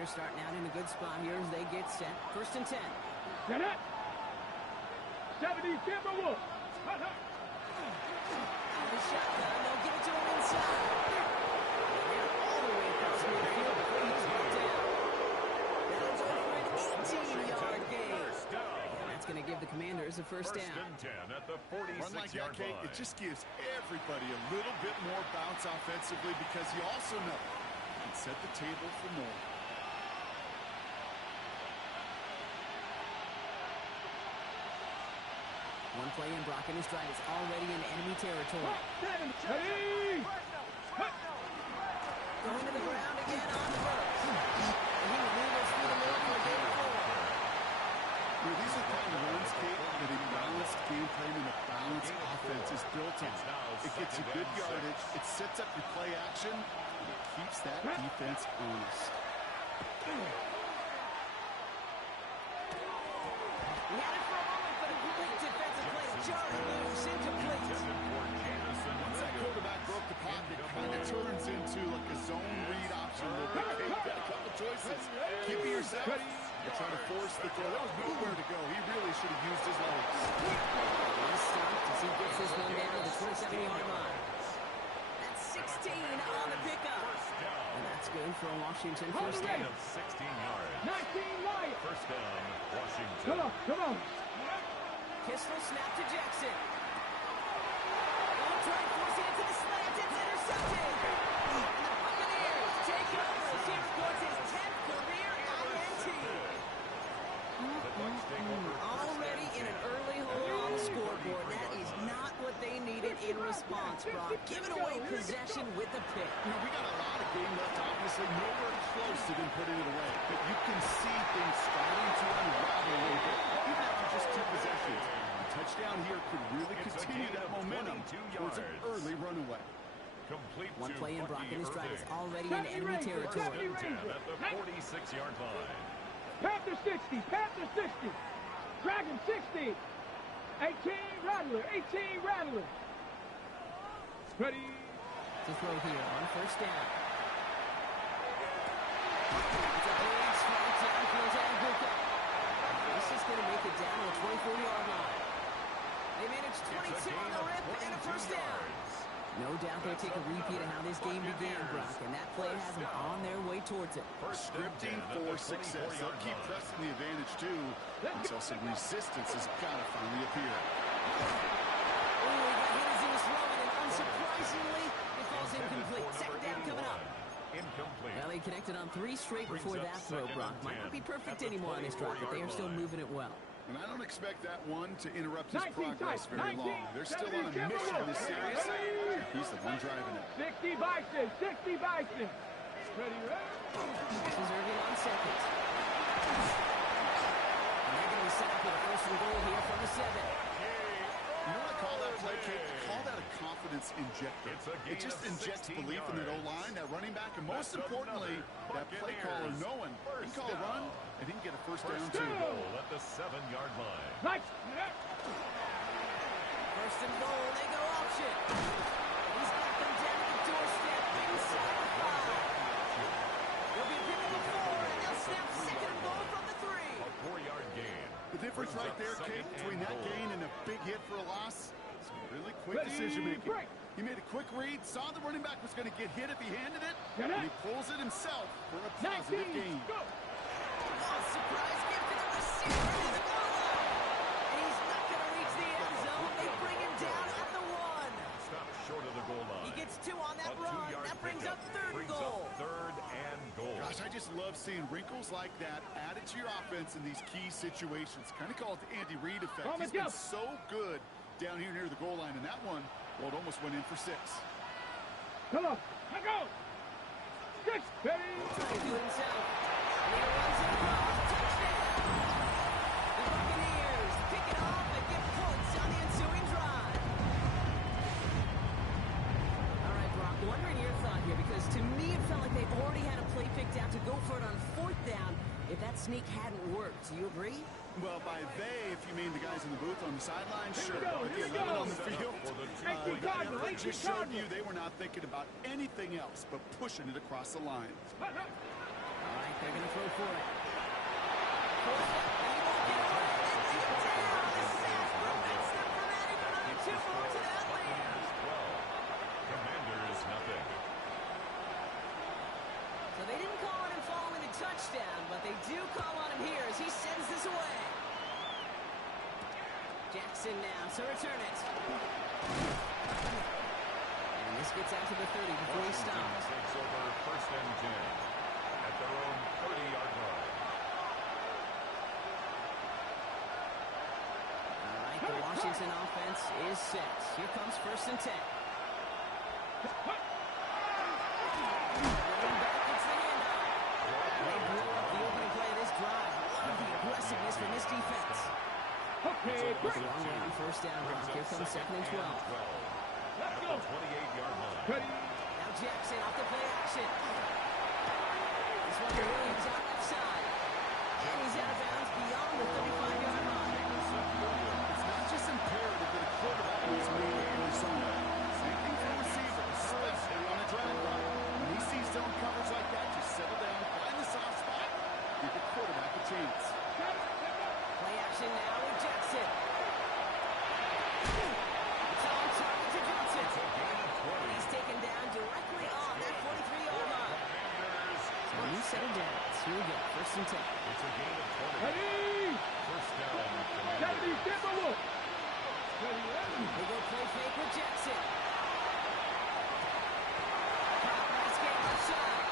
Commanders starting out in a good spot here as they get set. 1st and 10. Get it. 70, Timberwolves. Out of the shotgun, they'll give it to him inside. And all the way across midfield before he's brought down. That'll go for an 18-yard gain. And that's going to give the Commanders a first down. 1st and 10 at the 46-yard line. It just gives everybody a little bit more bounce offensively because you also know you can set the table for more. One play in, Brock and his drive is already in enemy territory. Ready. Going to the ground again on the burst. And he will move us through the middle for a game forward. These are kind of runs, Kate, that a balanced game plan and a balanced offense is built on. It gets you good yardage, it sets up your play action, and it keeps that defense honest. He had it for a moment, but a great defensive play. Jarring moves, incomplete. Once that quarterback broke the pocket, it kind of turns into like a zone read option a little bit. Kate, you've got a couple choices. Keep it yourself. You're trying to force the throw. There was nowhere to go. He really should have used his legs. He's stopped as he gets this one down to the 27-yard line. That's 16 on the pickup. And that's good for a Washington first down. 16 yards. 19 Lions. First down, Washington. Come on. Kistler snap to Jackson. Trying to force it into the slant. It's intercepted. And the Buccaneers take over as he scores his 10th career INT. Already in an early hole on the scoreboard. That is not what they needed in response, Brock. Giving away possession with a pick. We got a lot of game left, obviously. Nowhere close to them putting it away. But you can see things starting to unravel a little bit, even after just 2 possessions. A touchdown here could really continue that momentum towards an early runaway. Complete One play in, Brock and his drive is already in Deputy enemy Ranger, territory. at the 46-yard line. Panther 60. Panther 60. Dragon 60. 18 Rattler. 18 Rattler. Ready. To throw here on 1st down. It's a big strike downfield to Anguka. This is going to make it down to the 24-yard line. They managed 22 on the rip and a first down. No doubt they'll take a repeat of how this game began, Brock, and that play has them on their way towards it. Scripting for success. They'll keep pressing the advantage, too, until some resistance has got to finally appear. Oh, he got hit as he was throwing, and unsurprisingly, it falls incomplete. 2nd down coming up. Incomplete. Well, he connected on 3 straight before that throw, Brock. Might not be perfect anymore on this drive, but they are still moving it well. And I don't expect that one to interrupt his progress very long. They're still on a mission in this series. He's the one driving it. 60 Bison. 60 Bison. Ready. This is Irving on 2nd. And they're going to be set up with a 1st and goal here from the 7. You know what I call that play, Kate? I call that a confidence injector. It just injects belief in that O-line, that running back, and most importantly, that play caller knowing he can call a run and he can get a first down too. Goal at the 7-yard line. Nice. 1st and goal, they go option. He's got them down at the doorstep inside the 5. There'll be a pick of the 4, and they'll snap 2nd and goal from the 3. A 4-yard gain. The difference right there, Kate, between that gain and a big hit for a loss, some really quick decision-making. He made a quick read, saw the running back was going to get hit if he handed it, and he pulls it himself for a positive gain. Oh, surprise gift to the receiver to the goal line. And he's not going to reach the end zone. They bring him down at the 1. Stop short of the goal line. He gets 2 on that run. That brings up 3rd and goal. 3rd and goal. Gosh, I just love seeing wrinkles like that added to your offense in these key situations. Kind of call it the Andy Reid effect. He's been so good down here near the goal line, and that one, well, it almost went in for 6. Come on. Let go. 6. Ready. Trying to do it himself. And he runs it across. Touchdown. The Buccaneers pick it off and get points on the ensuing drive. All right, Brock, wondering your thought here, because to me it felt like they already had a play picked out to go for it on 4th down if that sneak hadn't worked. Do you agree? Well, by they, if you mean the guys in the booth on the sideline, sure. But the 11 on the field, that just showed you they were not thinking about anything else but pushing it across the line. All right, They're going to throw for it. Fourth down, and he won't get away. It's down. The sack prevents them from adding another 2 more to that lead. Commanders, nothing. So they didn't call on him following the touchdown, but they do call on him here as he sends this away. Jackson now to return it. And this gets out to the 30 before he stops. Takes over first and 10 at their own 30-yard line. All right, the Washington offense is set. Here comes first and 10. They blew up the opening play of this drive. Love the aggressiveness from this defense. Okay, It's a long way on first down, Rock. Here comes second and 12. let's At go. the 28-yard line. Ready? Now Jackson off the play action. This one to Williams out left side. And he's out of bounds beyond the 35-yard line. It's not just imperative that a quarterback is made in the zone. Same thing for a receiver, especially on a drive run. When he sees zone coverage like that, just settle down, find the soft spot, give the quarterback a chance. Play action now with Jackson. It's on target to Johnson. He's taken down directly on that 43-yard line. So when you set it down, here we go, first and 10. It's a gain of 20. Ready? First down, Commanders. 70, step a look. Ready, ready. They go play fake with Jackson. Pass game left side.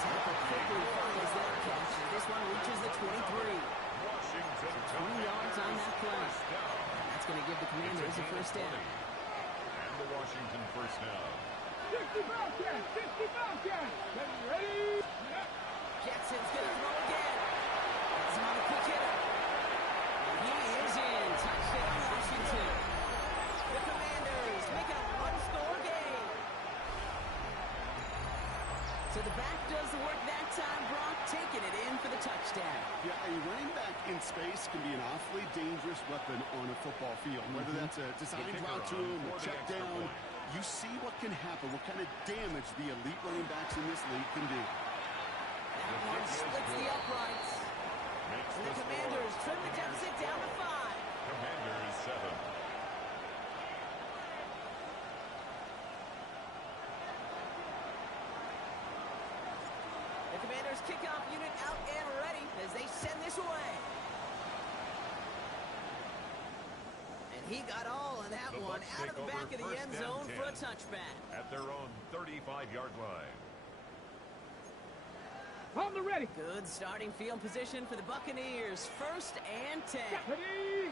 Tampa quickly follows that catch. This one reaches the 23. Washington 20 yards on that play. First down. That's going to give the Commanders a first down. And the Washington first down. 60 Bobcats, 60 Bobcats. Ready, ready. Jackson's going to throw again. Has him on a quick hitter. And he is in. Touchdown, Washington. The Commanders make it a one-score game. So the back does the work that time. Brock taking it in for the touchdown. Yeah, a running back in space can be an awfully dangerous weapon on a football field. Whether that's a design route to him or check down, you see what can happen, what kind of damage the elite running backs in this league can do. That one splits the uprights. And the Commanders trim the deficit down to 5. Commanders 7. The Commanders kickoff unit out and ready as they send this away. And he got all of that The one Bucs out of take the over back of the first end and zone for a 10. touchback. At their own 35-yard line. On the ready. Good starting field position for the Buccaneers. First and 10. Ready.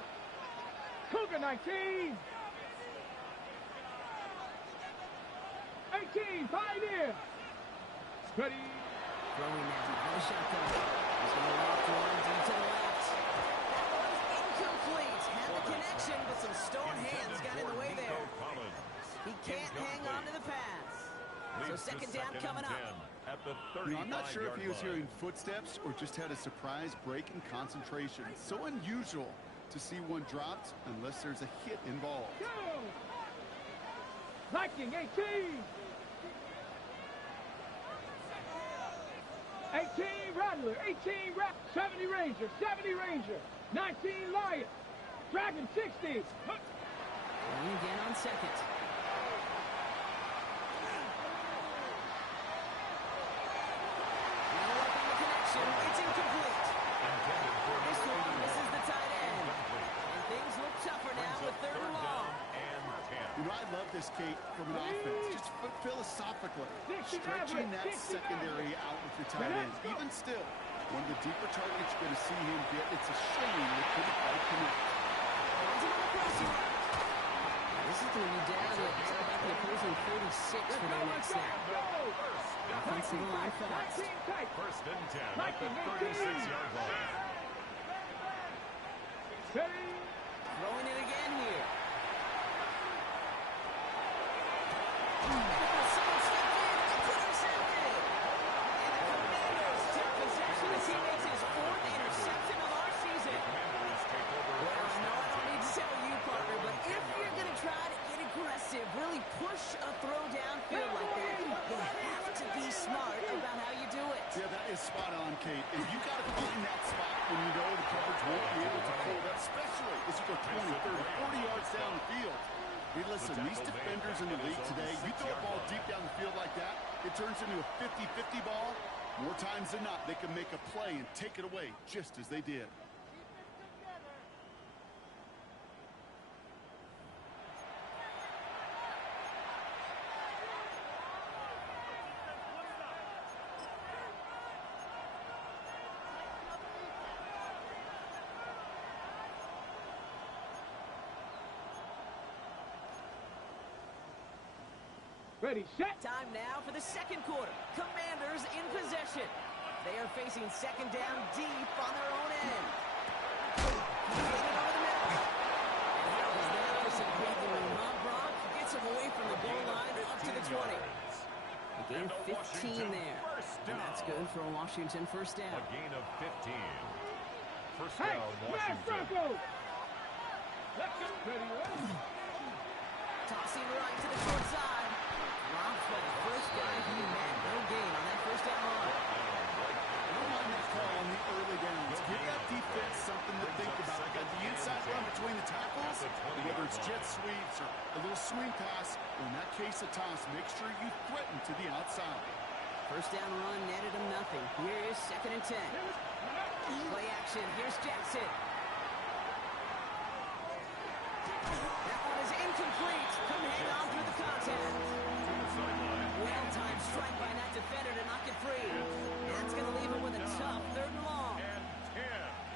Cougar 19. 18, Pioneer. Ready. Throwing now out of the shotgun. He's going to left one deep to the left. That one's incomplete. Had the connection, but some stone hands got in the way there. He can't hang on to the pass. So second down coming up. At the I'm not sure if he was 35-yard line. hearing footsteps or just had a surprise break in concentration. So unusual to see one dropped unless there's a hit involved. Go. Viking 18. 18 Rattler, 18 70 Ranger, 70 Ranger, 19 Lion, Dragon 60. Going again on second. No luck on the connection. It's incomplete. This one misses the tight end. And things look tougher now with third and long. You know, I love this, Kate, from an offense. Just philosophically, stretching that secondary out with your tight ends. Even still, one of the deeper targets you're going to see him get. It's a shame they couldn't quite connect. Finds him on the crossing route. This is going to be down at about the opposing 36 for their next snap. Offensive line fast. First and 10 at the 36-yard line. Throwing it again here. Someone stepped in. It's intercepted. And the Commanders took possession as he makes his 4th interception of our season. Well, no, I don't need to tell you, partner, but if you're going to try to get aggressive, really push a throw downfield like that, you have to be smart about how you do it. Yeah, that is is spot on, Kate. And you got to find that spot when you know the coverage won't be able to hold up, especially as you go 20, 30, 40 yards down the field. Hey, listen, these defenders in the league today, you throw a ball deep down the field like that, it turns into a 50-50 ball. More times than not, they can make a play and take it away just as they did. Ready, set. Time now for the second quarter. Commanders in possession. They are facing second down deep on their own end. He's it over the middle. And that was that for some breathing room, huh, Brock? Gets him away from the goal line up to the 20. A gain of 15 there. And that's good for a Washington first down. A gain of 15. First Hey, down, man, Washington. Franco. Let's get ready, ready. Tossing right to the short side. Robbed by the first guy he met. No gain on that first down run. I don't mind that call on the early downs. Give that defense something to think about. Got the inside run between the tackles, whether it's jet sweeps or a little swing pass, or in that case a toss, make sure you threaten to the outside. First down run netted him nothing. Here is 2nd and 10. Play action. Here's Jackson. That one is incomplete. Couldn't hang on through the contact. Well-timed strike by that defender to knock it free. That's going to leave him with a tough 3rd and long.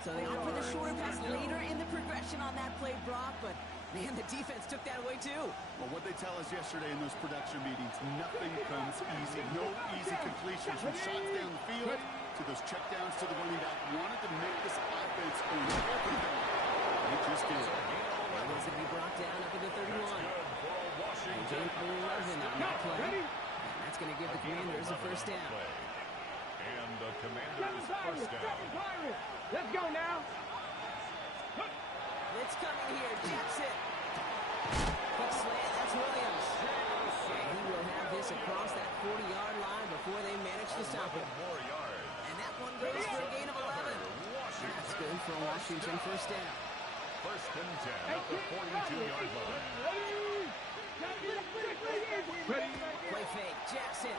So they opt for the shorter pass later in the progression on that play, Brock, but man, the defense took that away too. Well, what they tell us yesterday in those production meetings, nothing comes easy. No easy completions from shots down the field to those checkdowns to the running back. Wanted to make this offense own everything. They just did. That one's going to be brought down up at the 31. And gain 11 on that play. And that's going to give the Commanders a first down. And the Commanders first down. Let's go now. Blitz coming here. Jackson. Quick slant. That's Williams. And he will have this across that 40-yard line before they manage to stop him. More yards. And that one goes for a gain of 11. That's good for a Washington first down. First and 10 at the 42-yard line. Play fake. Jackson.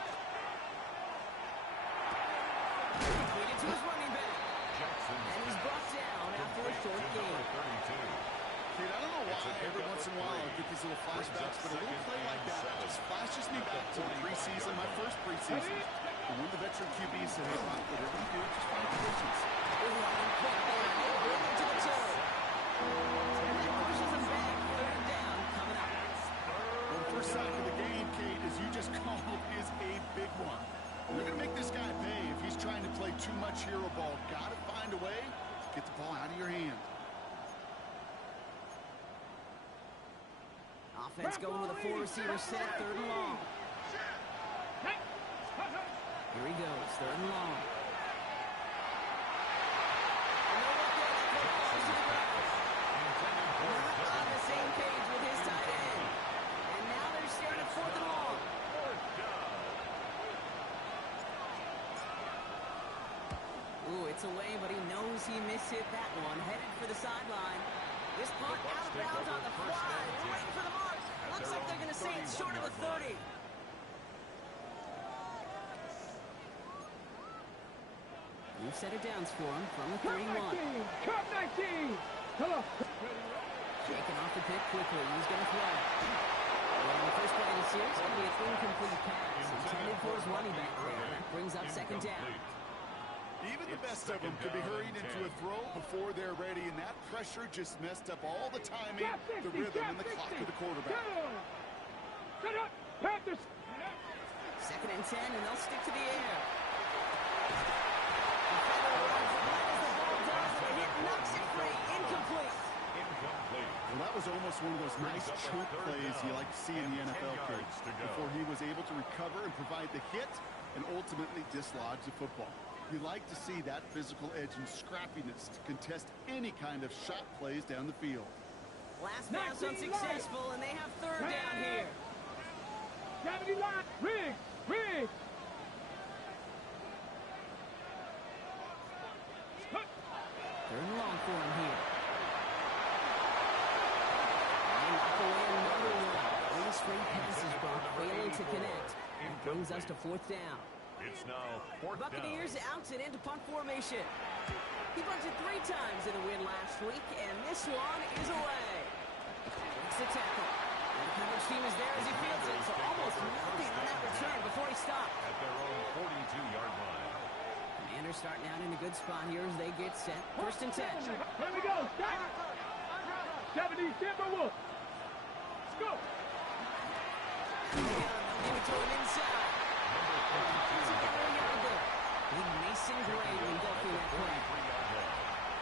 Completed to his running back. And he's brought down after a short gain. Kid, I don't know why every once in a while I get these little flashbacks, but a little play like that just flashes me back to the preseason, my first preseason. And when the veteran QB said, hey, Rock, whatever you do, just find positions. To the toe. And that pushes him back. 3rd down coming up. Well, the first sack of the game, Kate, as you just called, is a big one. You're going to make this guy pay if he's trying to play too much hero ball. Got to find a way to get the ball out of your hand. Offense going with a 4-receiver set. 3rd and long. Here he goes. 3rd and long. Not on the same page with his tight end. And now they're staring at 4th and long. Ooh, it's away, but he knows he mishit that one. Headed for the sideline. This punt out of bounds on the fly. Right for the mark. Looks like they're going to say it's short of the 30. New set of downs for him from the 31. Cut 19. Come on. Shaking off the pick quickly. He's going to throw. Well, the first play of the series is going to be an incomplete pass. Intended for his running back there. That brings up 2nd down. Even the best of them could be hurried into a throw before they're ready, and that pressure just messed up all the timing, the rhythm, and the clock of the quarterback. Set up. Panthers. 2nd and 10, and they'll stick to the air. Knocks it free. Incomplete. Well, that was almost one of those nice choke plays you like to see in the NFL, Coach, before he was able to recover and provide the hit and ultimately dislodge the football. You like to see that physical edge and scrappiness to contest any kind of shot plays down the field. Last pass unsuccessful, and they have 3rd down here. 70 line. Riggs. for him here. They knock away another one. 3 straight passes, Brock, failing to connect. That brings us to 4th down. It's now 4th down. Buccaneers out and into punt formation. He bunted 3 times in the win last week, and this one is away. It's a tackle. And the coverage team is there as he fields it, so almost nothing on that return before he stopped. At their own 42-yard line. Commanders starting out in a good spot here as they get set. 1st and 10. Here we go. Stop. 70 Timberwolves. Let's go. They'll give it to him inside. He's a down yard there. Big Mason Gray engulfing that play.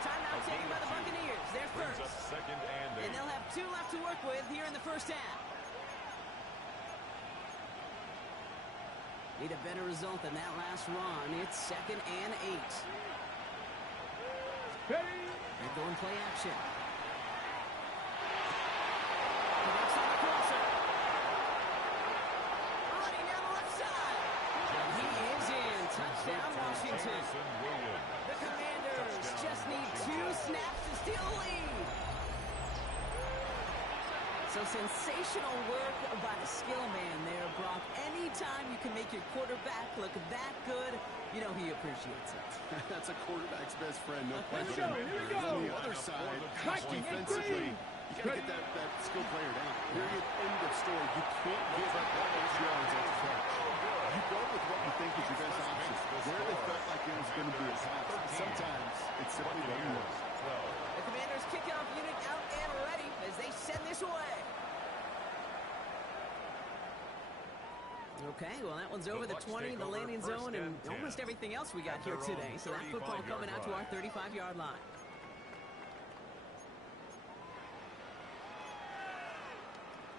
Timeout taken by the Buccaneers. They're first. And they'll have 2 left to work with here in the first half. Need a better result than that last run. It's 2nd and 8. They're going play action. Connects on the crosser. Running down the left side. He is in. Touchdown, Washington. The Commanders just need 2 snaps to steal the lead. So sensational work by the skill man there, Brock. Anytime you can make your quarterback look that good, you know he appreciates it. That's a quarterback's best friend, no Let's question. go, here we go. On the other side, defensively, you got to get that skill player down. Period. End of story. You can't give up all those yards at the catch. You go with what you think is your best option. Where they felt like it was going to be a pass. Sometimes it's simply doesn't work. The Commanders kickoff unit out and ready as they send this away. Okay, well, that one's over the 20, the landing zone, and almost everything else we got here today. So that football coming out to our 35-yard line.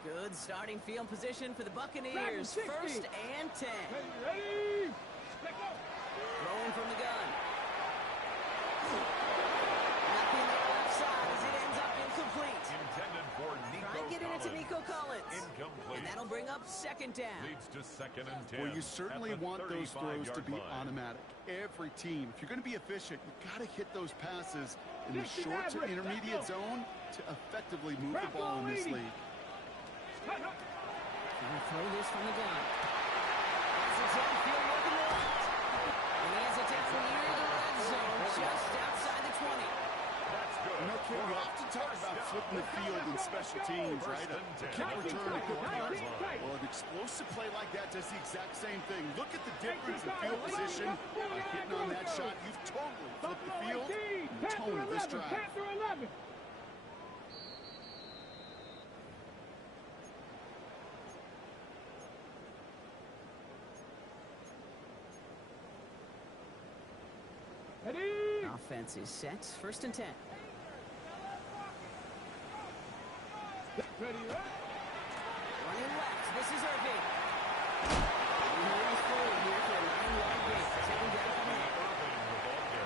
Good starting field position for the Buccaneers. 1st and 10. Ready? Let's go. Rolling from the gun. Nothing there left side as it ends up incomplete. Intended for Nico Try and get it into Collins. Nico Collins. Incomplete. And that'll bring up 2nd down. Leads to 2nd and 10. Well, you certainly want those throws to be automatic. Every team, if you're going to be efficient, you've got to hit those passes in the short to intermediate zone to effectively move the ball in this league. Gonna throw this from the gun. As it's downfield working the left. And he has it down near the red zone, just outside the 20. That's good. You know, Kim, we often talk about flipping the field in special teams, right? A kick return, a good punt. Well, an explosive play like that does the exact same thing. Look at the difference in field position. By hitting on that shot, you've totally flipped the field and the tone of this drive. Panther 11. Ready? Offense is set. 1st and 10. Ready? Running left. This is Irving. Moving forward here for a 9-yard gain. 2nd down coming up.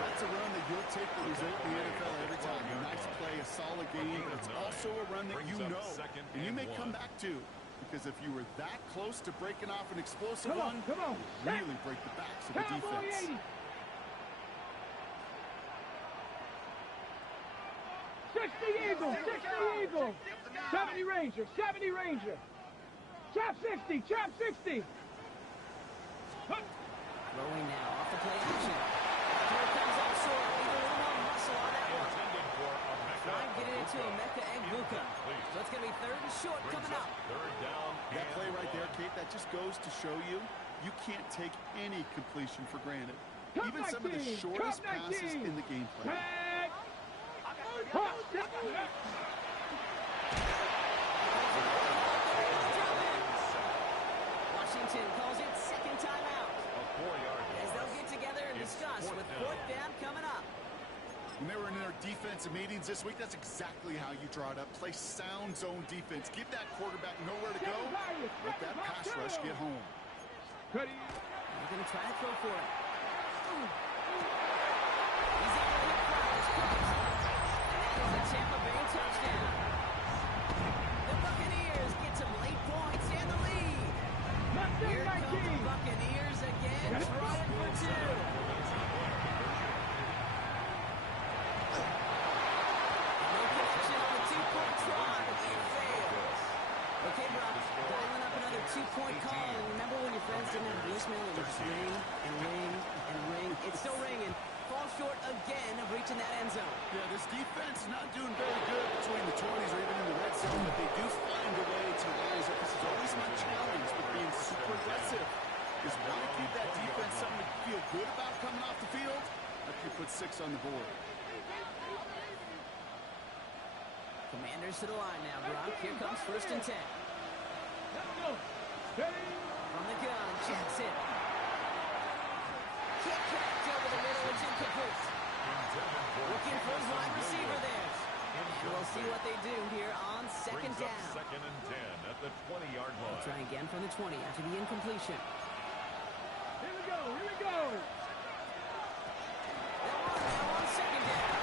That's a run that you'll take the result in the NFL every time. A nice play, a solid game, but it's also a run that you know and you may come back to. Because if you were that close to breaking off an explosive one, come on. really break the backs of the defense. 60 Eagles, 60 Eagles. 70 Ranger, 70 Ranger. Trap 60, trap 60. Throwing now off the play action. Here comes up short. Need a little more muscle on that one. Try and get it into Emeka Egbuka. So it's going to be 3rd and short coming up. 3rd down. That play right there, Kate, that just goes to show you, you can't take any completion for granted. Even some of the shortest passes in the game plan. Washington calls it 2nd timeout. A 4-yard As they'll get together and discuss with 4th down coming up. When they were in their defensive meetings this week, that's exactly how you draw it up. Play sound zone defense. Give that quarterback nowhere to go. Let that pass rush get home. Ready? They're going to try to throw for it. He's able to hit Flowers. And that is a Tampa Bay touchdown. The Buccaneers get some late points and the lead. Here come the Buccaneers again, trying for 2. end zone. Yeah, this defense is not doing very good between the 20s or even in the red zone, but they do find a way to rise up. This is always my challenge with being super aggressive. Is want to give that defense something to feel good about coming off the field. After you put 6 on the board. Commanders to the line now, Brock. Here comes 1st and 10. From the gun, Jackson. Can't connect over the middle. It's incomplete. Looking for his wide receiver there. And we'll see what they do here on 2nd down. 2nd and 10 at the 20-yard line. We'll try again from the 20 after the incompletion. Here we go, here we go. Now on 2nd down.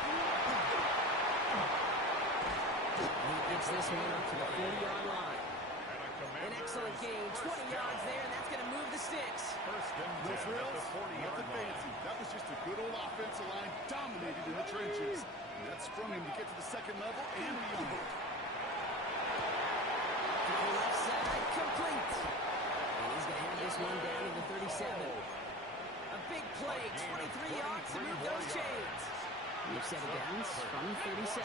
He gets this one up to the 40-yard line. An excellent gain, 20 yards there, and that's going to move the sticks. 1st and 10 No at frills, the 40-yard nothing line. fancy. That was just a good old offensive line dominated in the trenches. And that sprung him to get to the 2nd level and beyond. To the left side, complete. And he's going to have this one down to the 37. A big play, 23 yards to move those chains. We've set it down from 37.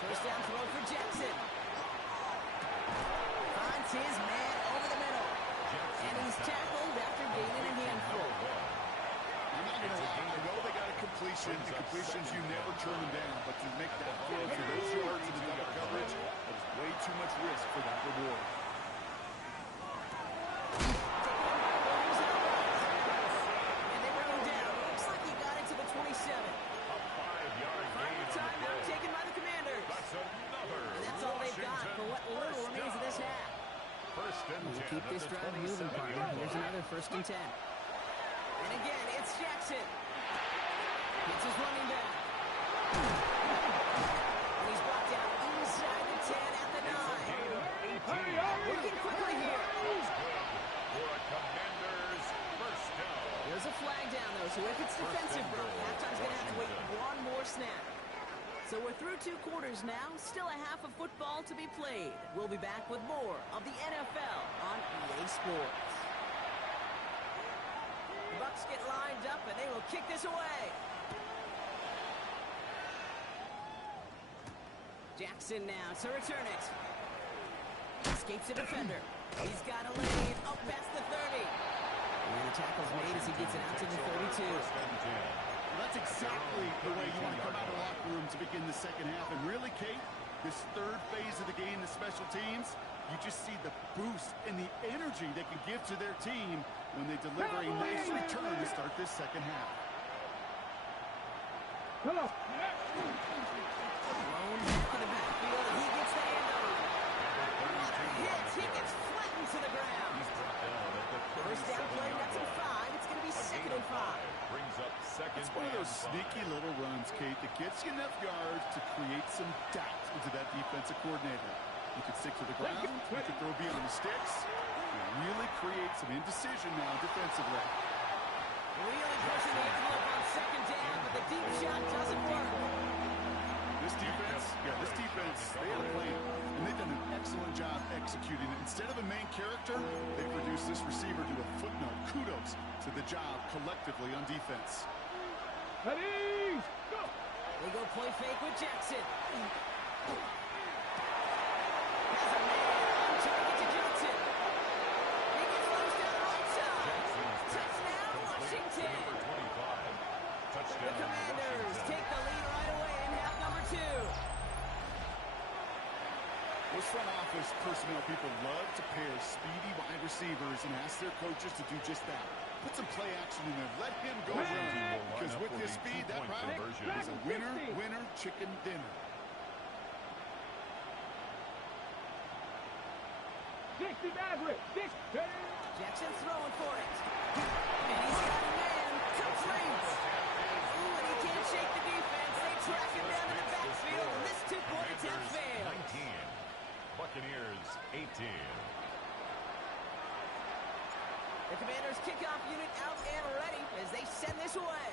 First down throw for Jackson. Finds his man over the middle. And he's tackled after gaining a handful. I'm not going to lie. I know they got a completion. The completions, you never turn them down. But to make that throw for those yards in the double coverage, that was way too much risk for that reward. And they bring him down. Looks like he got it to the 27. Final timeout taken by the Commanders. And that's all they've got for what little remains of this half. We'll keep this drive moving, partner. Here's another 1st and 10. And again, it's Jackson. It's his running back. And he's brought down inside the 10 at the 9. Working quickly here. There's a flag down, though, so if it's defensive, bro, halftime's going to have to wait one more snap. So we're through 2 quarters now, still a half of football to be played. We'll be back with more of the NFL on EA Sports. The Bucs get lined up, and they will kick this away. Jackson now to return it. Escapes a defender. He's got a lane up past the 30. And the tackle's made as he gets it out to the 32. Well, that's exactly the way you want to come out of the locker room to begin the 2nd half. And really, Kate, this 3rd phase of the game, the special teams, you just see the boost and the energy they can give to their team when they deliver a nice return to start this 2nd half. Come on. Thrown back to the backfield, and he gets the handoff. What a hit! He gets flattened to the ground. First down play, that's a 5. It's going to be 2nd and 5. Brings up 2nd. It's one of those sneaky little runs, Kate, that gets you enough yards to create some doubt into that defensive coordinator. You can stick to the ground, you can throw beyond the sticks, and really create some indecision now defensively. Really pushing the envelope on 2nd down, but the deep shot doesn't work. This defense, they had a plan, and they've done an excellent job executing it. Instead of a main character, they produced this receiver to a footnote. Kudos to the job collectively on defense. Ready, go! They go play fake with Jackson. Has a man on target to Johnson. He gets loose down the right side. Touchdown, Washington. The Commanders take the lead right away in half number 2. Those front office personnel people love to pair speedy wide receivers and ask their coaches to do just that. Put some play action in there. Let him go run. Because with his speed, that route is a winner, winner, chicken dinner. 60 Maverick, 60. Jackson throwing for it. And he's got a man. Complete. Ooh, and he can't shake the defense. They track him down in the backfield, and this 2-point attempt fails. 19. Buccaneers 18. The Commanders' kickoff unit out and ready as they send this away.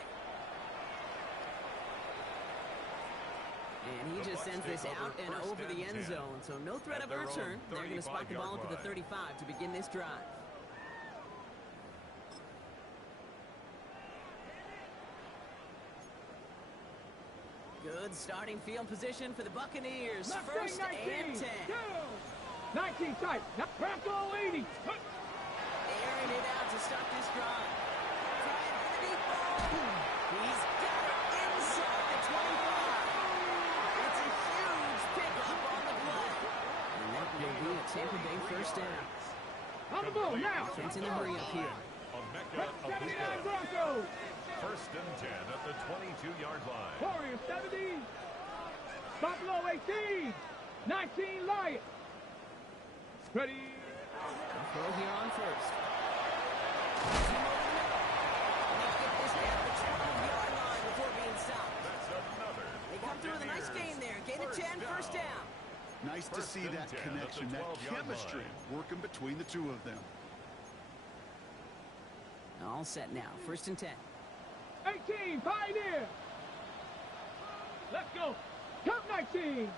And he just sends this out and over the end zone, so no threat of a return. They're going to spot the ball up to the 35 to begin this drive. Good starting field position for the Buccaneers. Left First wing, 19. and 10. Go. 19 tight. Now Bracco 80. Airing it out to start this drive. Trying for the deep ball. He's got it inside the 25. It's a huge pickup on the play. And that will be a Tampa Bay first down. On the ball now. Defense in a hurry up here. A mecca of 79 defense. Broncos. First and 10 at the 22-yard line. Warriors 70. Buffalo 18. 19 Lions. Ready. Throw here on first. And they get this down the 12-yard line before being stopped. That's another. They come through with a nice gain there. Gain of 10, first down. Nice to see that connection, that chemistry working between the two of them. All set now. First and 10. 18 Pioneer. Let's go. Count 19. In the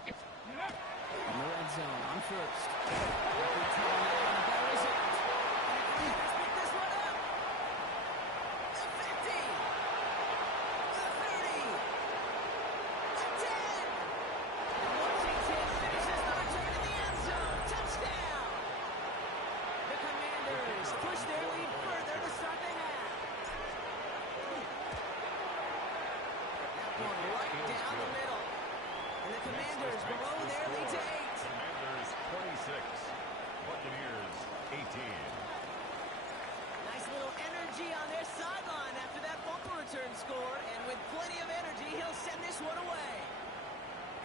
red zone on first. Barrels out. Let's pick this one up. The 50. The 30. The 10. Washington finishes the return to the end zone. Touchdown. The Commanders push their lead further to start the half. That one right down the middle. And the Commanders below their lead to 8. Commanders 26. Buccaneers 18. Nice little energy on their sideline after that bumper return score. And with plenty of energy, he'll send this one away.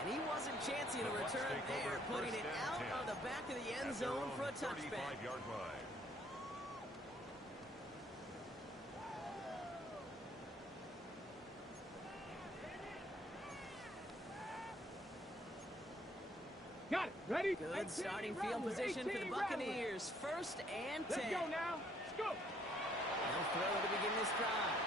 And he wasn't chancing a return there, putting it out of the back of the end zone for a touchback. 35-yard line. Got it. Ready? Good starting field position for the Buccaneers. First and 10. Let's go now. Let's go. They'll throw to begin this drive.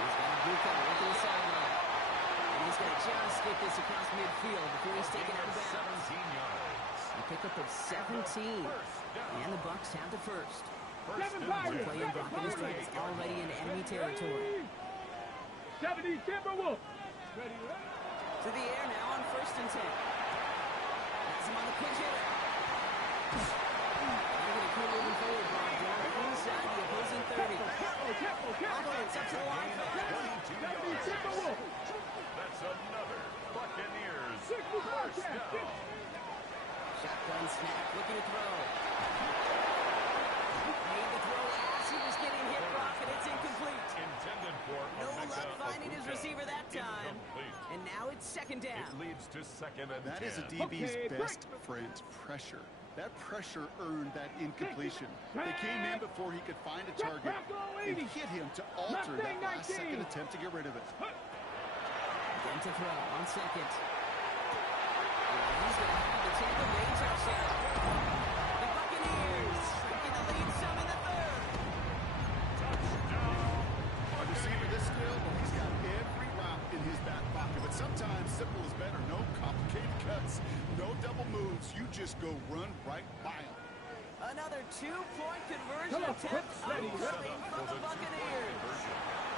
He's got a boot out into the sideline. And he's going to just get this across midfield before he's taken out of bounds. 17 yards. A pickup of 17. And the Bucs have the first. Seven The Pirates. play in blocking his strike is already in enemy territory. 70 Timberwolves. Ready, ready. To the air now on first and 10. That's him on the pitch hitter. They're going to keep moving forward, Bob. Down inside the opposing 30. Although it's up to the line for 22 yards. That's another Buccaneers first down. shotgun snap, looking to throw. Made the throw as he was getting hit, Brock, and it's incomplete. Intended for No luck finding his receiver that time. Incomplete. And now it's second down. It leads to second and 10. That is a DB's best friend, pressure. That pressure earned that incompletion. They came in before he could find a target and hit him to alter that last-second attempt to get rid of it. Again to throw on second. And he's going to have the Tampa Bay touchdown. The Buccaneers taking the lead some in the third. Touchdown. A receiver this skilled, well, he's got every route in his back pocket. But sometimes simple is better. No complicated cuts, no double moves. You just go run right by him. Another two-point conversion attempt coming from the Buccaneers.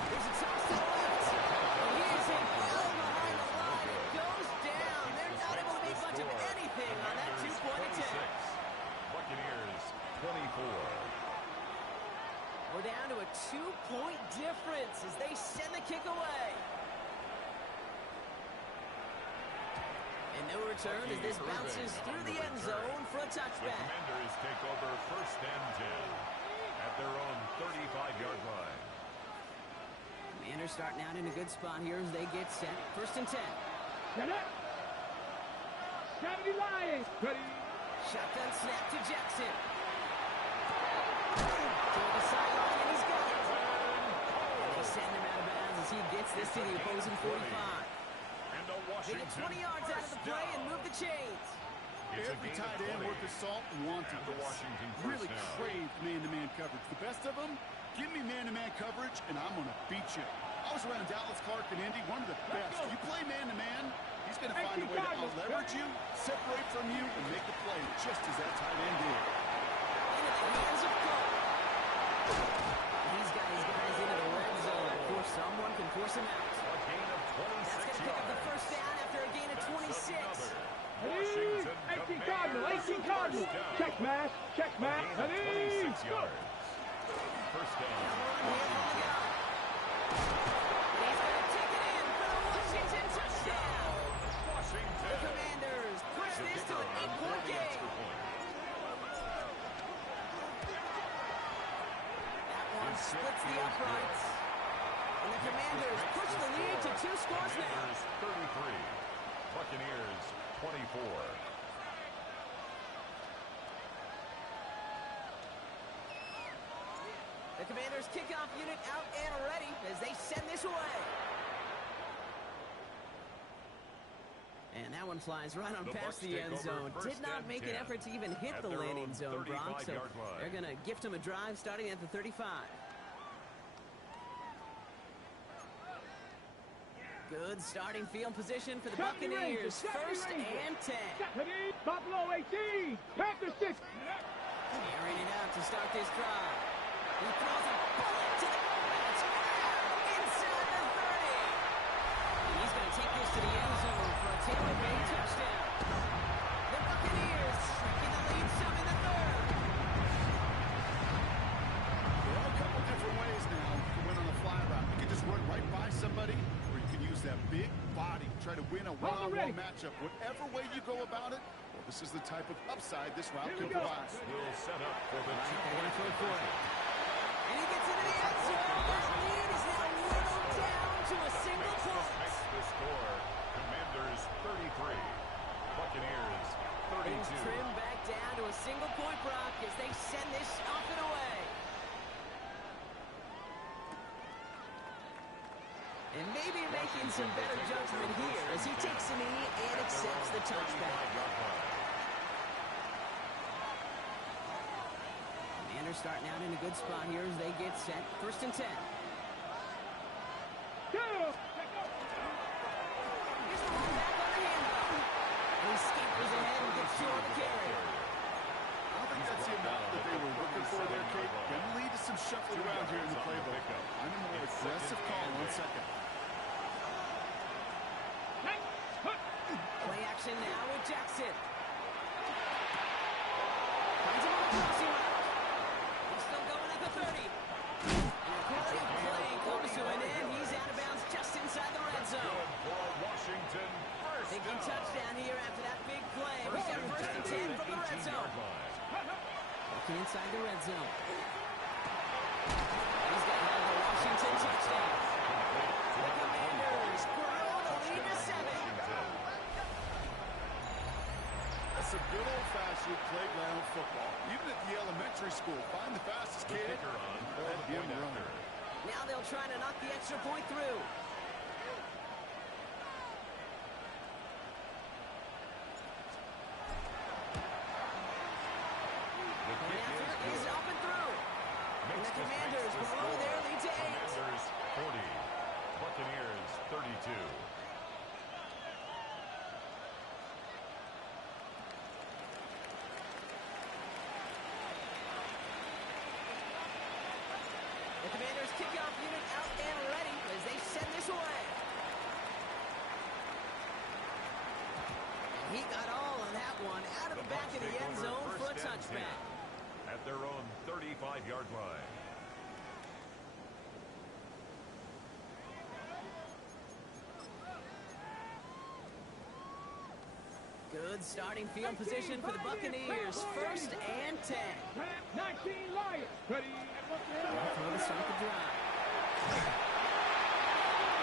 There's a toss to the left. And he is hit well behind the line. It goes down. They're not able to make much of anything on that two-point attempt. Buccaneers 24. We're down to a two-point difference as they send the kick away. And no return as this bounces through the end zone for a The touchback. Commanders take over first and 10 at their own 35-yard line. Commanders starting out in a good spot here as they get set. First and 10. Set up. 70 Lions. Ready. Shotgun snap to Jackson. To the sideline, and he's got it. And they send him out of bounds as he gets this to the opposing 45. And a They Washington get 20 yards out of the play and move the chains. It's a Every gain of tight end 20. worth his salt wanted And the this. Washington first Really down. craved man-to-man coverage. The best of them, give me man-to-man coverage, and I'm going to beat you. I was around Dallas, Clark, and Indy, one of the best. You play man-to-man, he's going to find a way to out-leverage you, separate from you, and make the play just as that tight end did. Into the hands of Cole. These guys into the red zone before someone can force him out. A gain of That's going to pick up the first down after a gain of 26. 18 Cardinal, 18 Cardinal. Check smash, check smash. 26 yards. First down. He's going to take it in for the Washington touchdown. Washington. The Commanders push this to an 8-point game. That one splits the uprights. And the Commanders push the lead to 2 scores now. Commanders 33. Buccaneers 24. The Commanders kickoff unit out and ready as they send this away. And that one flies right on past the end zone. Did not make an effort to even hit the landing zone, Brock. So they're going to gift him a drive starting at the 35. Good starting field position for the Buccaneers. First and 10. Buffalo 18. Panthers 6. Airing it out to start this drive. He throws a bullet to the inside the 30. And he's going to take this to the end zone for a tailor-made touchdown. The Buccaneers shrinking the lead some in the third. There are a couple different ways now to win on a fly route. You can just run right by somebody, or you can use that big body, try to win a one-on-one matchup. Whatever way you go about it, well, this is the type of upside this route can provide. Will set up for the They're going to throw for it. And he gets into the end zone. That lead is now whittled down to a single point. Makes the score. Commanders 33. Buccaneers Things 32. trim back down to a single point, Brock, as they send this off and away. And maybe making some better judgment here as he takes a knee and accepts the touchback. Commanders starting out in a good spot here as they get set. First and 10. Here's the one back on the handoff. And he scampers ahead and gets short of the carry. I don't think that's the amount that they were looking for there, Kate. Can lead to some shuffle around here in the playbook. I'm a more aggressive call on second. Play action now with Jackson. Finds him on the crossing route. He's still going at the 30. And the quality of play comes to an end. He's out of bounds just inside the red zone. Washington first Thinking down. touchdown here after that big play. We've got first and 10 from the red zone. Looking inside the red zone. He's got another Washington touchdown. The Commanders grow the lead to 7. That's some good old-fashioned playground football. Even at the elementary school, find the fastest kid. Kicker on for the point after. Now they'll try to knock the extra point through. The Point kick after is is good. up and through. And the Commanders blow their lead to 8. Commanders 40. Buccaneers 32. The Commanders kickoff unit out and ready as they send this away. And he got all on that one out of the back of the end zone for a touchback. At their own 35-yard line. Good starting field position for the Buccaneers. First and 10. 19 Lions. Ready. Throw to start the drive.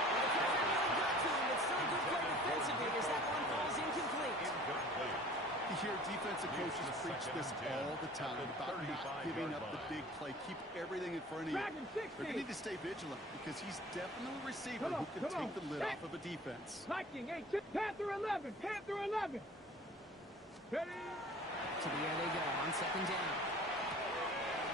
Well, the corner really got to him, but still good play defensively as that one falls incomplete. Incomplete. You hear defensive coaches preach this all the time about not giving up the big play. Keep everything in front of you. They're going to need to stay vigilant because he's definitely a receiver who can take the lid off of a defense. Viking 8. Panther 11. Panther 11. Ready. To the air they go on second down.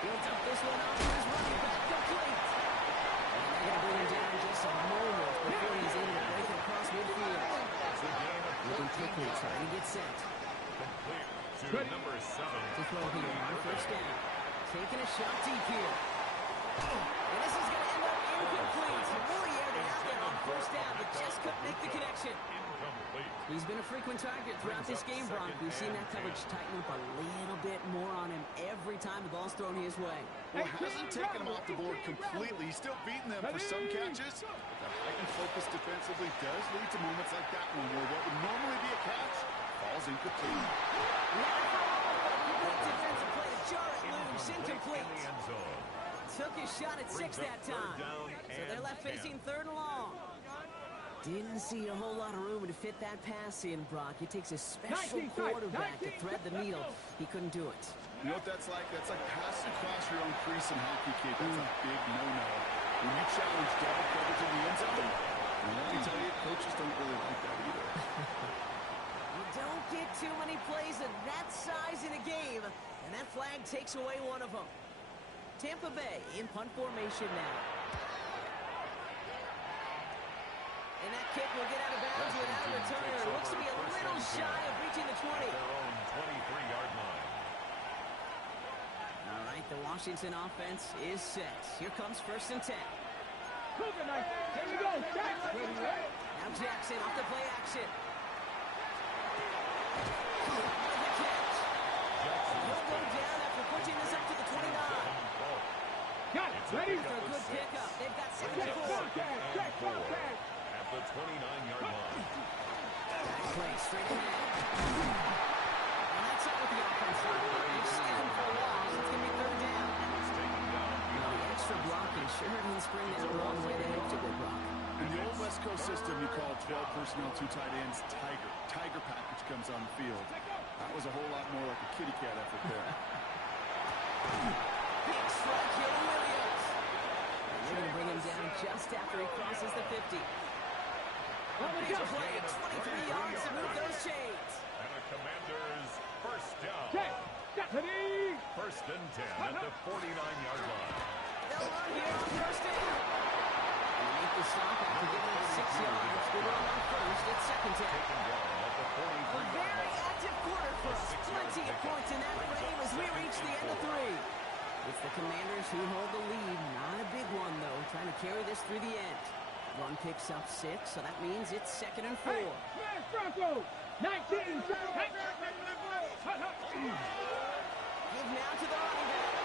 He'll dump this one off to his running back, complete. And they're going to bring him down in just a moment before he's able to break it across midfield. Looking quickly, trying to get set. Complete to number 7. To throw here on first down. Taking a shot deep here. And this is going to end up incomplete. He really aired it out there on first down, but just couldn't He's been a frequent target throughout this game, Brock. We've seen that coverage tighten up a little bit more on him every time the ball's thrown his way. Well, hasn't taken him off the board completely. He's still beating them for some catches. But that heightened focus defensively does lead to moments like that one where what would normally be a catch falls incomplete. Great defensive play to jar it loose, incomplete. Took his shot at 6 that time. So they're left facing 3rd and long. Didn't see a whole lot of room to fit that pass in, Brock. It takes a special quarterback to thread the needle. He couldn't do it. You know what that's like? That's like passing across your own crease in hockey, kid. That's a big no-no. When you challenge double coverage in the end zone, and let me tell you, coaches don't really like that either. You don't get too many plays of that size in a game, and that flag takes away one of them. Tampa Bay in punt formation now. And that kick will get out of bounds without a return. Looks to be a little shy of reaching the 20. Their own 23-yard line. All right, the Washington offense is set. Here comes 1st and 10. Here we go, Jackson. Now Jackson off the play action. He'll go down after pushing this up to the 29. Got it, ready? For a good pickup. They've got 2nd and 4. At the 29-yard line. Play straight ahead. And that's up with the offense side. They've scanned for a loss. It's going to be 3rd down. It's taken down. The extra blocking sure didn't spring that wrong way they hoped it would, Brock. In the old West Coast system, you call 12 personnel, 2 tight ends, Tiger. Tiger package comes on the field. That was a whole lot more like a kitty cat effort there. Big strike here to Williams. They're going to bring him down just after he crosses the 50. A big play, 23 yards to move those chains. And the Commanders first down. 1st and 10 at the 49-yard line. They'll run here on 1st down. And make the stop after giving up 6 yards. Good run on 1st. It's 2nd down. Taken down at the A 43-yard very line. active quarter for us. Plenty of points in that frame as we reach the end of 3. It's the Commanders who hold the lead. Not a big one, though. Trying to carry this through the end. One picks up 6, so that means it's 2nd and 4. Hey, smash Bronco! 19! Give now to the running back.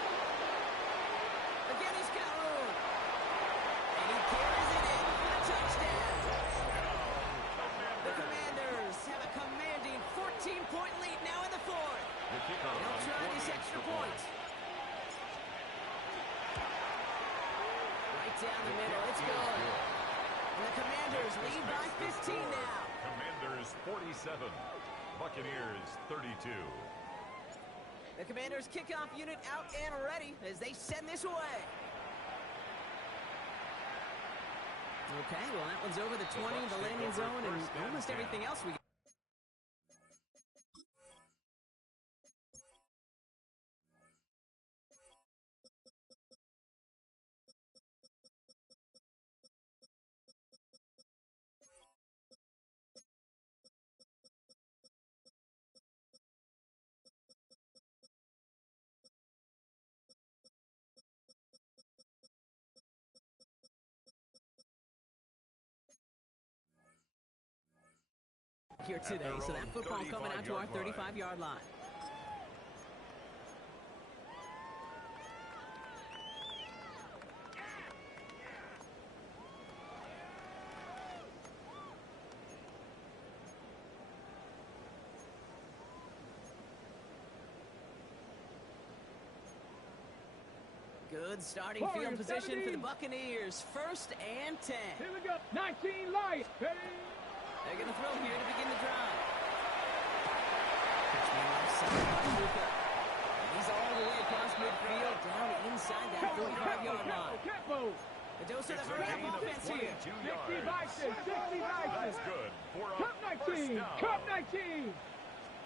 Again, he's got room. And he carries it in for the touchdown. The Commanders have a commanding 14-point lead now in the 4th. They'll try this extra point. Right down the middle. It's good. And the Commanders lead by 15 now. Commanders 47. Buccaneers 32. The Commanders kickoff unit out and ready as they send this away. Okay, well, that one's over the 20, the landing zone, and almost everything else we got. Here today, so that football coming out to our 35-yard line. Good starting field position for the Buccaneers. 1st and 10. Here we go. 19 Lions. Ready? They're going to throw here to begin the drive. He's all the way across midfield, down inside that 45-yard line. The dose of the hurry-up offense here. 60 Vikings. 60 Vikings. That's good. For a Cup 19. Cup 19.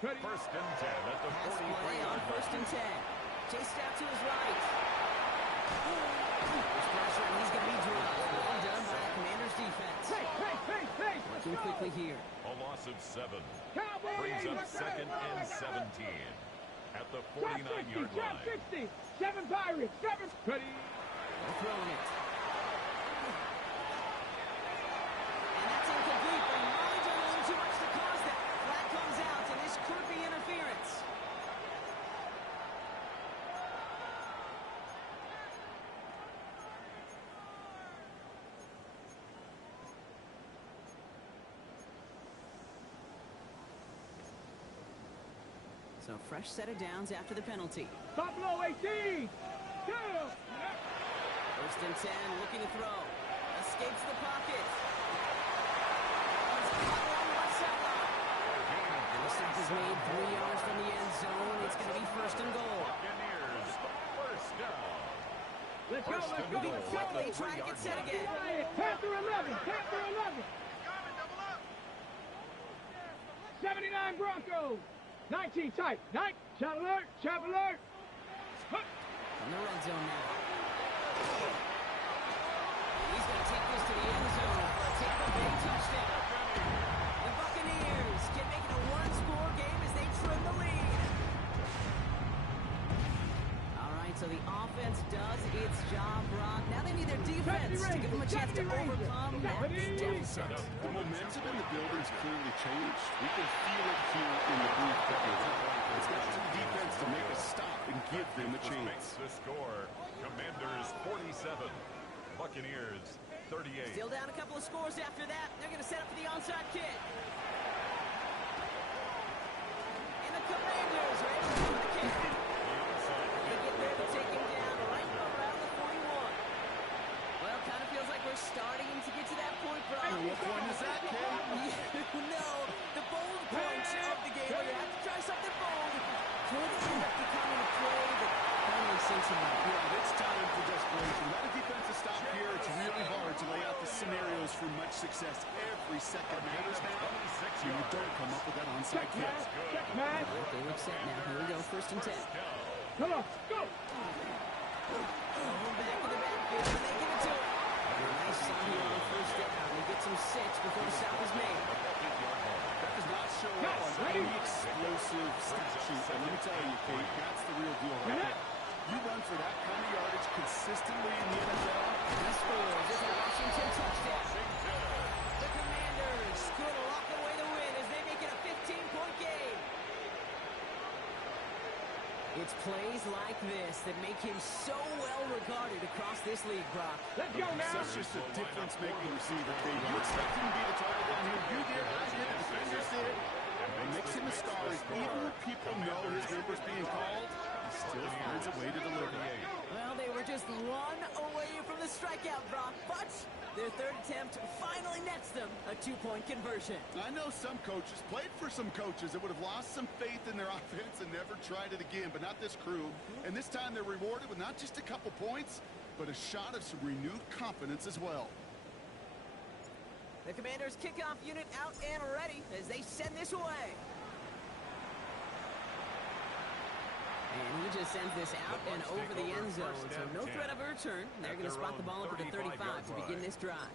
Ready? 1st and 10 at the Pass 43 play on 1st and 10. Chased out to his right. There's pressure, and he's going to be dropped. Well done by the Commanders' defense. Working quickly here. A loss of 7. Cowboys. Brings up 2nd and 17 at the 49-yard line. 60. 7 Pirates. 7. Ready? They're throwing it. And that's incomplete. But Lions are a little too much to cause that. So fresh set of downs after the penalty. Stop below 18. First and 10, looking to throw. Escapes the pocket. And the stop is made 3 yards from the end zone. It's going to be first and goal. Buccaneers, first down. Let's go, let's go, let's go. Quickly try to get set again. Panther 11, Panther 11. 79 Broncos. 19 tight. 9. Shot alert, shot alert. In the red zone now. He's going to take this to the end zone. Take a big touchdown. The Buccaneers can make it a one-score game as they trim the lead. All right, so the offense does its job, Brock. Now they need their defense to give them a chance to overcome that big deficit. The momentum in the building's clearly changed. We can feel it here in the booth. It's got to the defense to make a stop and give them a chance. The score, Commanders 47, Buccaneers 38. Still down a couple of scores after that. They're going to set up for the onside kick. And the Commanders are able to do the kick. They get there to take him down right around the 41. Well, kind of feels like we're starting to get to that point, Brian. What point is that, Ken? No, the bold point of the game where you have to try something bold. Could end up becoming a play that finally sinks in there. Yeah, it's time for desperation. Let a defensive stop here. It's really hard to lay out the scenarios for much success. Every second matters now. You don't come up with that onside kick. Check, man. They look set now. Here we go, first and 10. Come on, go. Back to the backfield, and they give it to him. Nice stop here on first down. They get some 6 before the stop is made. That does not show up on any explosive stat sheet. And let me tell you, Kate, that's the real deal right there. You run for that kind of yardage consistently in the NFL. He scores. It's a Washington touchdown. The Commanders could lock away the win as they make it a 15-point game. It's plays like this that make him so well regarded across this league, Brock. Let's go now. Such just a difference-making receiver, Kate. You expect him to be the target down here. You did, I did, the defenders did. It makes him a star. Even when people know his number's being called, he still finds a way to deliver. Well, they were just 1 away from the strikeout, Brock, but their third attempt finally nets them a 2-point conversion. I know some coaches, played for some coaches that would have lost some faith in their offense and never tried it again, but not this crew. And this time they're rewarded with not just a couple points, but a shot of some renewed confidence as well. The Commanders' kickoff unit out and ready as they send this away. And he just sends this out and over the end zone, so no threat of a return. They're going to spot the ball up at the 35 to begin this drive.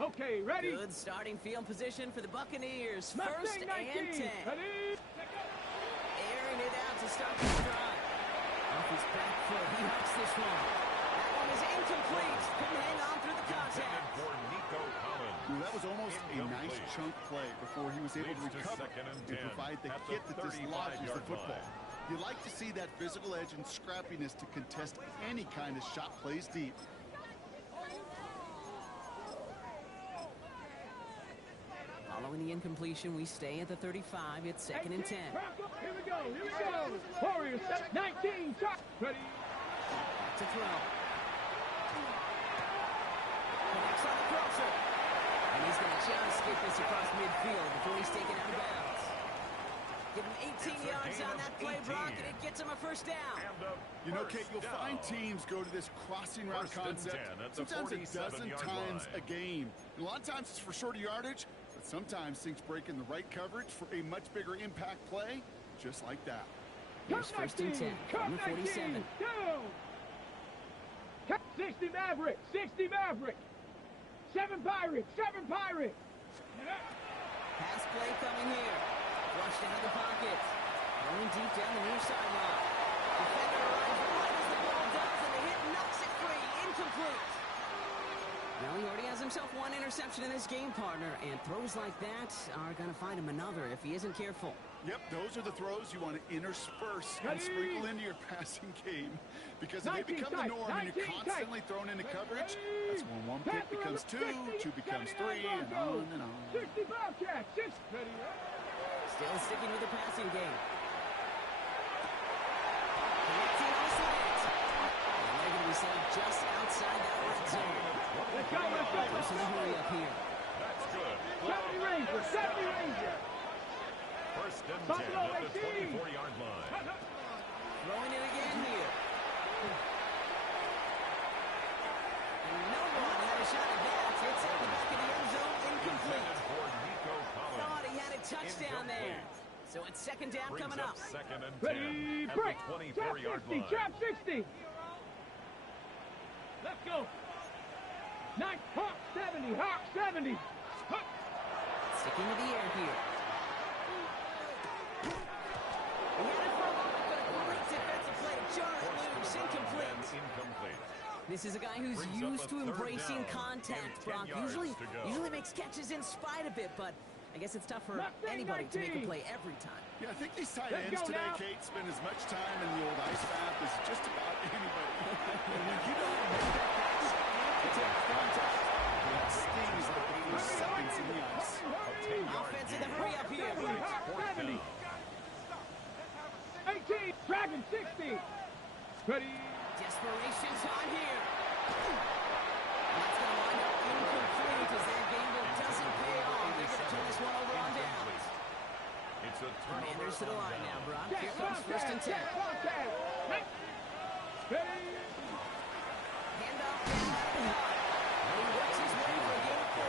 Okay, ready? Good starting field position for the Buccaneers. Mustang First and 19. 10. Ready? Airing it out to start this drive. Off his back foot, he hucks this one. That one is incomplete. Couldn't hang on through the contact. Well, that was almost a nice chunk play before he was able to recover and provide the hit that dislodges the football. You like to see that physical edge and scrappiness to contest any kind of shot plays deep. Following the incompletion, we stay at the 35. It's second and 10. Here we go, here we go. Warriors, 19, shot. Ready? Back to throw. Connects on the crosser. And he's going to just get this across midfield before he's taken out of bounds. Give him 18 yards on that play, Brock, and it gets him a first down. You know, Kate, you'll find teams go to this crossing route concept sometimes a dozen times a game. And a lot of times it's for shorter yardage, but sometimes things break in the right coverage for a much bigger impact play, just like that. Here's first and 10 from the 47. Go! 60 Maverick, 60 Maverick. 7 Pirates, 7 Pirates. Pass play coming here. Flushed out of the pocket. Going deep down the near sideline. Defender arrives right as the ball does, and the hit knocks it free. Incomplete. Well, he already has himself one interception in this game, partner, and throws like that are going to find him another if he isn't careful. Yep, those are the throws you want to intersperse and sprinkle into your passing game. Because if they become the norm and you're constantly thrown into coverage, that's when one pick becomes two becomes three, and on and on. 60 Bobcats, Still sticking with the passing game. Connecting on a slant. And they're going to be set just outside that red zone. Let's go. Forcing a hurry up here. That's good. 70 Ranger, 70 Ranger. First and 10 at the 24-yard line. Throwing it again here. And no one had a shot at that. It's at the back of the end zone, incomplete. Thought he had a touchdown there. So it's second down coming up. Second and 10 Ready, at break. the 24-yard line. Trap 60. Let's go. Nice. Hawk 70. Hawk 70. Sticking to the air here. He had it for a moment, but a great defensive play to jar it loose. Incomplete. This is a guy who's used to embracing contact, Brock. Usually makes catches in spite of it, but I guess it's tough for anybody to make a play every time. Yeah, I think these tight ends today, Kate, spend as much time in the old ice bath as just about anybody. And when you don't make that catch, you take contact, it stings like the first seconds in the ice. Offense in the hurry up here. 70. 18. Dragon 60. Ready. Desperation time here. And that's going to wind up incomplete as that gamble doesn't pay off. They're going to turn this one over on downs. It's a Commanders to the line now, Brock. Here comes first and 10. Ready. Handoff down at the line. And he works his way for a gain of 4.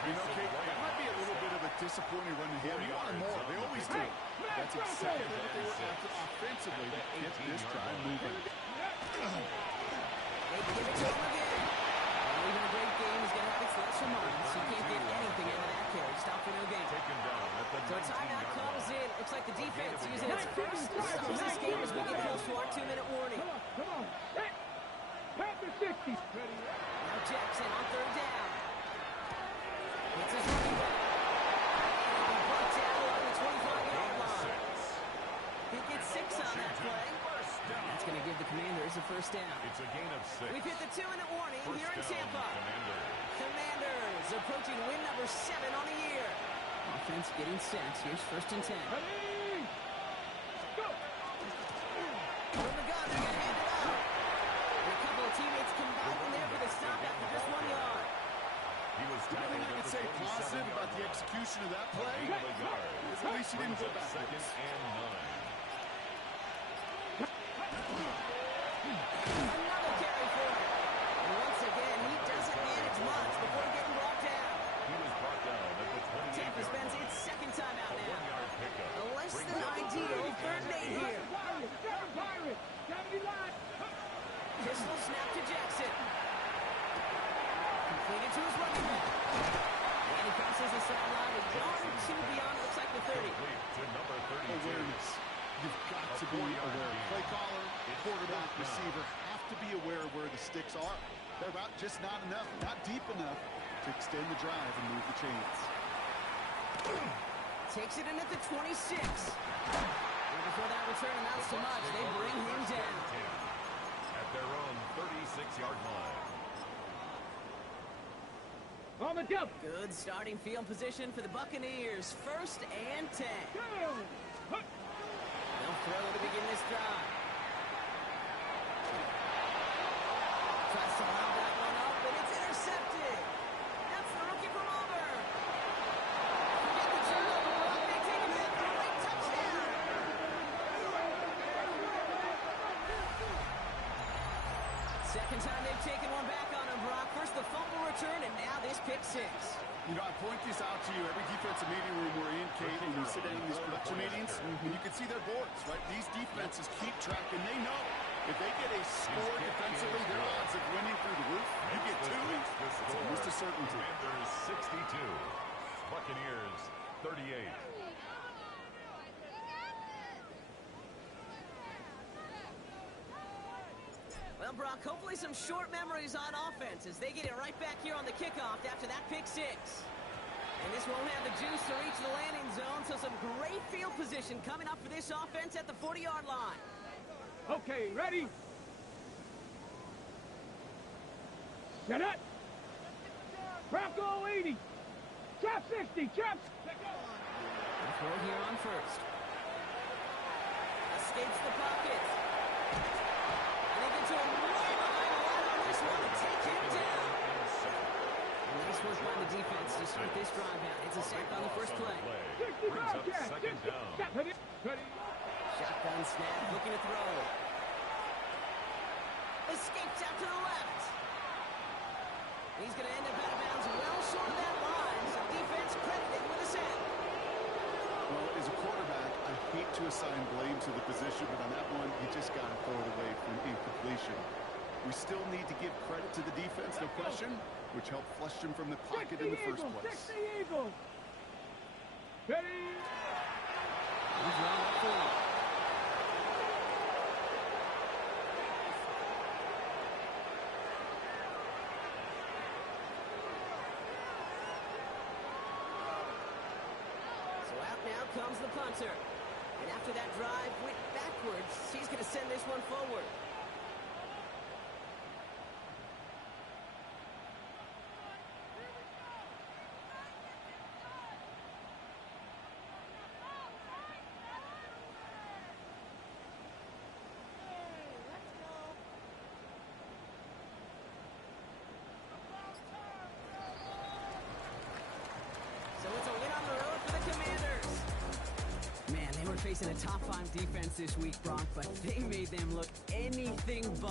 You know, Kate, that might be a little bit of a disappointing run to him. You wanted more. They always do. That's exactly what they were after offensively to get this drive moving. They give it to him again. Well, even a great game is going to have its lesser moments. You can't get anything out of that carry. Stop for no gain. So a timeout comes in. Looks like the defense using its first to stop this game as we get close to our 2-minute warning. Come on. Panther 60. Ready. Now Jackson on third down. It's his running back. And he brought down along the 25-yard line. He gets 6 on that play. That's going to give the Commanders a first down. It's a gain of 6. We've hit the 2-minute warning here in Tampa. Commanders approaching win number 7 on the year. Offense getting set. Here's first and 10. Ready. Go. From the gun, they're going to hand it out. And a couple of teammates combining there for the stop after just 1 yard. He was Nothing I can say positive about the execution of that play. At least he didn't go back. Second and 9. Another carry for him. And once again, he doesn't manage much before getting brought down. He was brought down at the 28. Tampa spends its second time out now. 1-yard pickup. A less than ideal third and 8 here. Pirates. 70 line. Pistol snap to Jackson. Completed to his running back. And he crosses the sideline a yard or two beyond, looks like the 30. Complete to number 32. Awareness. You've got to be aware. Play caller, quarterback, receiver have to be aware of where the sticks are. They're about just not enough, not deep enough to extend the drive and move the chains. Takes it in at the 26. And before that return amounts to much, they bring him down. At their own 36-yard line. On the jump. Good starting field position for the Buccaneers. First and 10. They'll throw to begin this drive. Tries to lob that one up, and it's intercepted. That's the rookie from Auburn. Forget the turnover. They take him in for a late touchdown. Second time they've taken one back on him, Brock. First the fumble return, and now this pick 6. You know, I point this out to you every defensive meeting room we're in, Kate, when we sit down in these production meetings, and you can see their boards, right? These defenses keep track, and they know if they get a score defensively, their odds of winning through the roof. You get 2, it's almost a certainty. Commanders 62. Buccaneers 38. Well, Well, Brock, hopefully some short memories on offense as they get it right back here on the kickoff after that pick six. And this won't have the juice to reach the landing zone, so some great field position coming up for this offense at the 40-yard line. Okay, ready? Set it. Bronco 80. Trap 60. Trap. Throw here on first. Escapes the pocket. And they get to him right behind the line on this one to take him down. Nice work by the defense to start this drive out. It's a sack on the first play. 65 catch. Second down. Ready. Shotgun snap, looking to throw. Escapes out to the left. He's going to end up out of bounds well short of that line. So defense credited with a sack. Well, as a quarterback, I hate to assign blame to the position, but on that one, you just got to throw it away for an incompletion. We still need to give credit to the defense, no question, which helped flush him from the pocket in the first place. 60 Eagles. Ready. He's running up for it. Now comes the punter. And after that drive went backwards, he's going to send this one forward. So it's a win on the road for the Commanders. Man, they were facing a top 5 defense this week, Brock, but they made them look anything but.